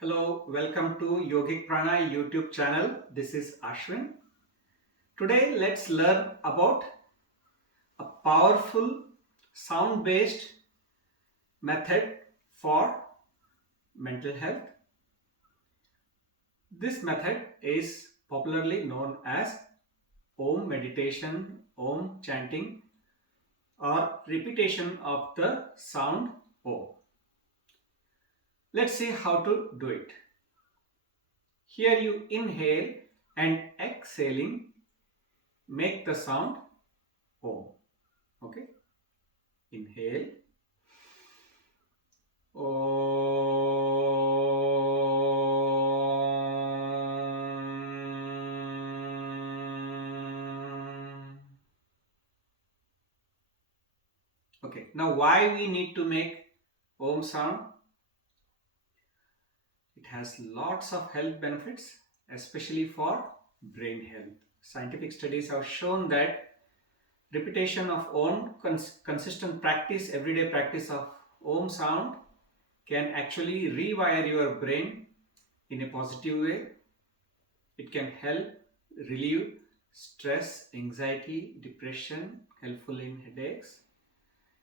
Hello, welcome to Yogic Prana YouTube channel. This is Ashwin. Today let's learn about a powerful sound-based method for mental health. This method is popularly known as Om meditation, Om chanting or repetition of the sound Om. Let's see how to do it. Here you inhale and exhaling make the sound Om. Okay, inhale Om. Okay, now why we need to make Om sound? It has lots of health benefits, especially for brain health. Scientific studies have shown that repetition of Om, consistent practice, everyday practice of Om sound can actually rewire your brain in a positive way. It can help relieve stress, anxiety, depression, helpful in headaches.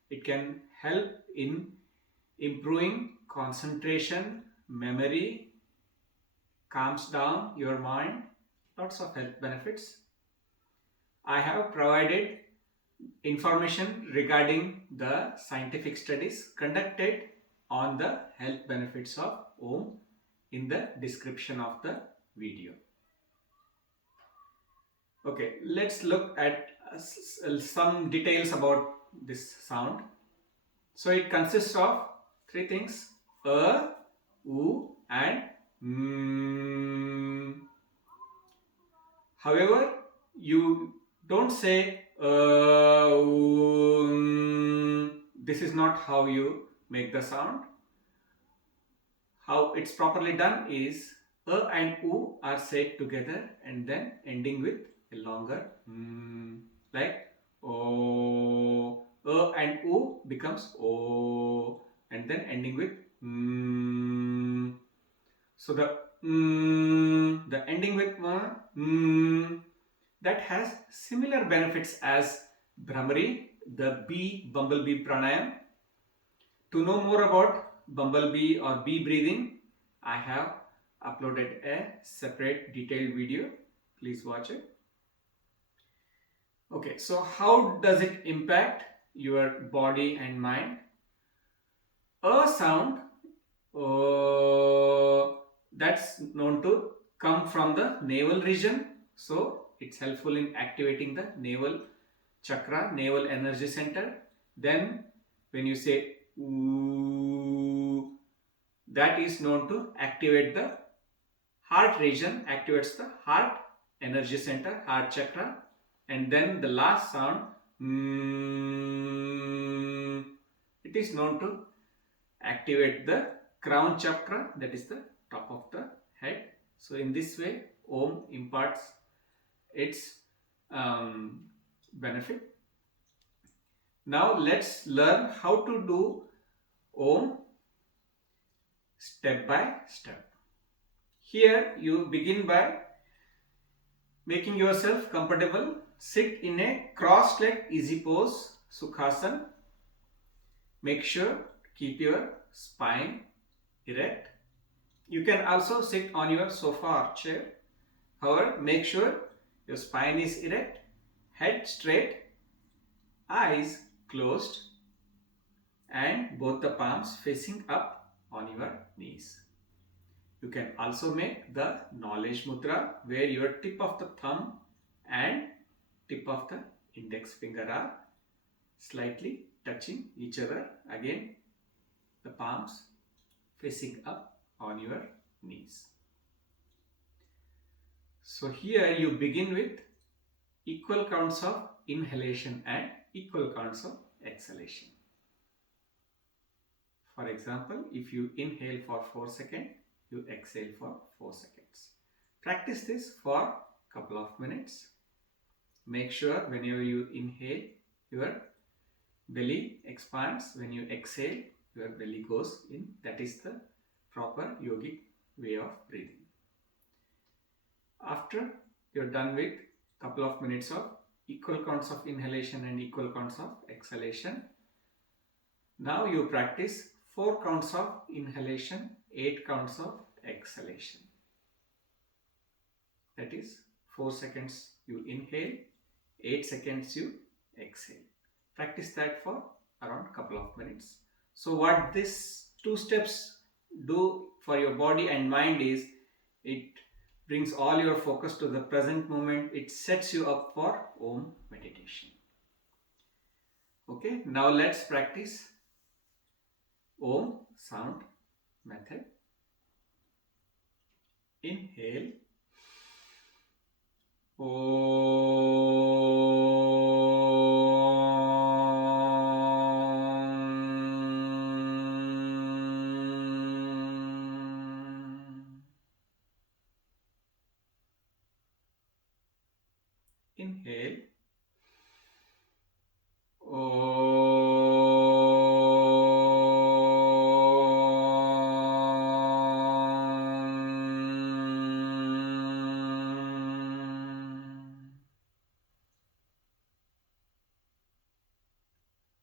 It can help in improving concentration, memory, calms down your mind, lots of health benefits. I have provided information regarding the scientific studies conducted on the health benefits of Om in the description of the video. Okay, let's look at some details about this sound. So it consists of three things: A, U and M. However, you don't say this is not how you make the sound. How it's properly done is A and U are said together and then ending with a longer like O. A and U becomes O and then ending with So the ending with that has similar benefits as Bhramari, the bumblebee pranayama. To know more about bumblebee or bee breathing, I have uploaded a separate detailed video. Please watch it. Okay, so how does it impact your body and mind? A sound that's known to come from the navel region, so it's helpful in activating the navel chakra, navel energy center. Then when you say ooh, that is known to activate the heart region, activates the heart energy center, heart chakra. And then the last sound it is known to activate the crown chakra, that is the top of the head. So in this way Om imparts its benefit. Now let's learn how to do Om step by step. Here you begin by making yourself comfortable. Sit in a cross-legged easy pose, Sukhasana. Make sure to keep your spine erect. You can also sit on your sofa or chair. However, make sure your spine is erect, head straight, eyes closed, and both the palms facing up on your knees. You can also make the knowledge mudra, where your tip of the thumb and tip of the index finger are slightly touching each other. Again, the palms facing up on your knees. So here you begin with equal counts of inhalation and equal counts of exhalation. For example, if you inhale for 4 seconds, you exhale for 4 seconds. Practice this for a couple of minutes. Make sure whenever you inhale, your belly expands. When you exhale, your belly goes in. That is the proper yogic way of breathing. After you're done with couple of minutes of equal counts of inhalation and equal counts of exhalation, now you practice 4 counts of inhalation, 8 counts of exhalation. That is 4 seconds you inhale, 8 seconds you exhale. Practice that for around a couple of minutes. So what these 2 steps do for your body and mind is, it brings all your focus to the present moment. It sets you up for Om meditation. Okay, now let's practice Om sound method. Inhale. Inhale.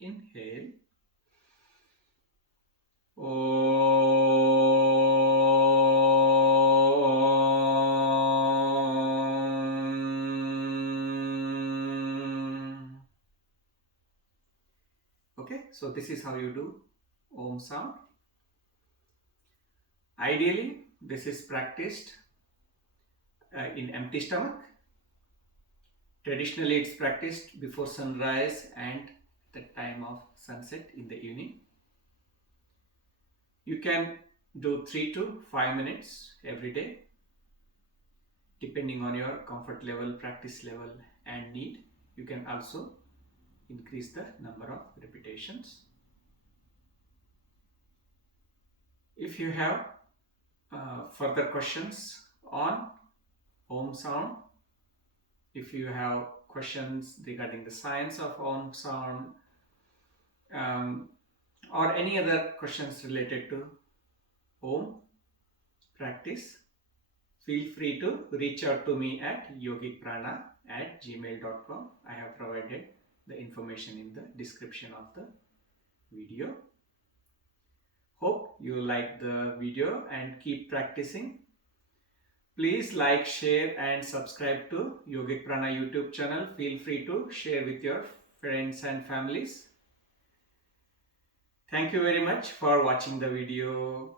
Inhale. Okay, so this is how you do Om sound. Ideally, this is practiced in empty stomach. Traditionally, it's practiced before sunrise and the time of sunset in the evening. You can do 3 to 5 minutes every day, depending on your comfort level, practice level and need. You can also increase the number of repetitions. If you have further questions on Om sound, if you have questions regarding the science of Om sound, or any other questions related to Om practice, feel free to reach out to me at yogicprana@gmail.com. I have provided the information in the description of the video. Hope you like the video and keep practicing. Please like, share and subscribe to Yogic Prana YouTube channel. Feel free to share with your friends and families. Thank you very much for watching the video.